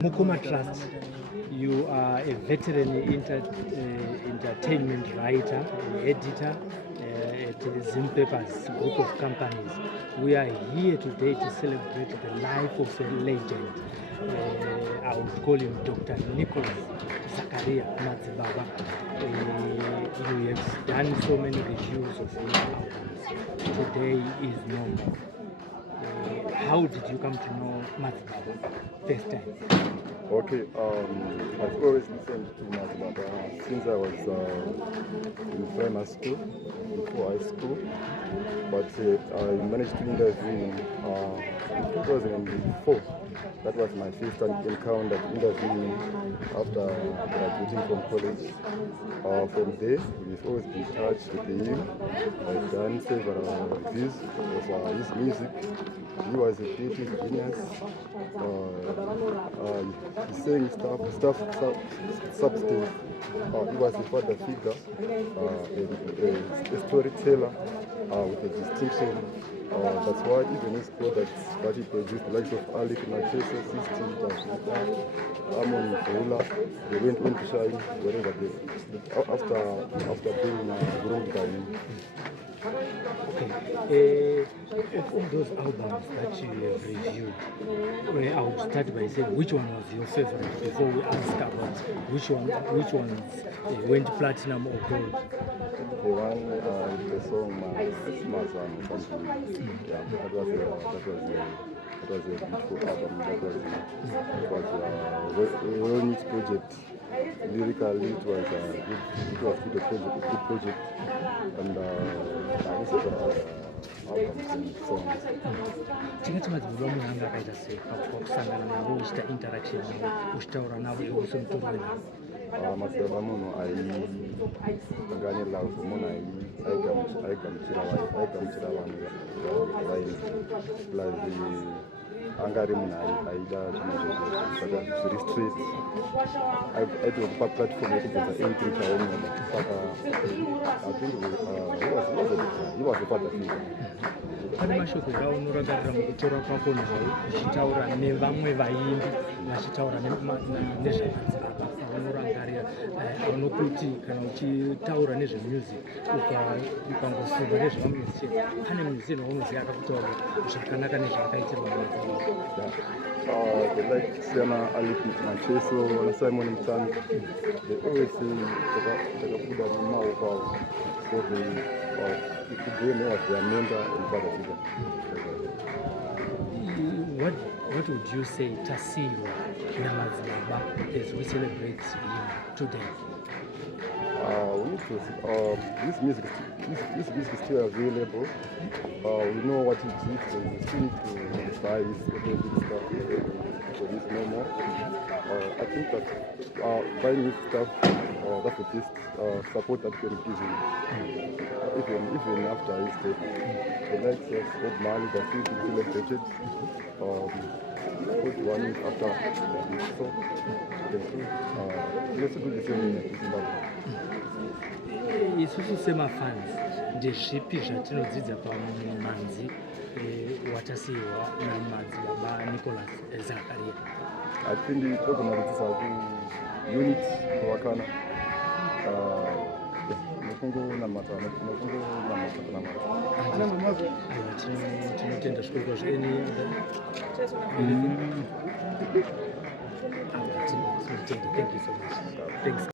Mukoma Trust, you are a veteran entertainment writer, editor at Zim Papers group of companies. We are here today to celebrate the life of a legend. I would call him Dr. Nicholas Zakaria, Madzibaba. You have done so many reviews of his albums. Today is no more. How did you come to know Madzibaba first time? Okay, I've always listened to Madzibaba since I was in primary school, before high school, but I managed to interview him in 2004. That was my first encounter interviewing after graduating from college. From there, we've always been in touch with him. I've done several reviews of his music. He was a creative genius. He sang substance. He was a father figure, a storyteller with a distinction. That's why even his products that he produced, the likes of Alec Manchester, System, Amon Fula, they went to shine wherever they after being groomed by him. Okay. Of all those albums that you have reviewed, I would start by saying which one was your favorite before we ask about which ones went platinum or gold. The one, the song Mazan or something. Yeah, that was a beautiful album. It was a well-knit project. Lyrically, it was a good project, and also albums and songs. Tingati Madzibaba munhu anga akaita sei pakusangana navo uchita interaction navo uchitaura navo iwe semutori wenavo? Madzibaba munhu anga ane love, munhu aigamuchira vanhu vainzi plus anga ari munhu aida zvinhu saka zviri straight, aitokupa platform yekubvunza anything chaumona, saka I think he was a father figure. Pane mashoko aunorangarira mukutora kwako nawo uchitaura nevamwe vaimbi vachitaura nezvemadzibaba aunorangarira aunokuti kana uchitaura nezvemusic ukangofunga nezvemamusician pane musician waunoziva akakutaura zvakanaka nezvaakaitirwa Madzibaba? They like Siana Alec Manchester, Simon Mtsangi. They always say Takabuda Mao, so they was their mentor and father figure. What would you say Tasiwa na Madzibaba as we celebrate him today? We need to this music is still available. We know what it is, so we still need to modify this stuff. So this no more. I think that buying this stuff, that's the best support that can give him. Even after his death, the likes of Bob Marley, that still be celebrated. Put one after so we also do the same in Zimbabwe. Isusu semafans ndezvipi zvatinodzidza pamanzi watasiwa naMadzibaba Nicholas Zakaria? I think tokunodzidzisa unit kuvakana nekungonamata tinotenda zvikuru zveni thank you so much. Thanks.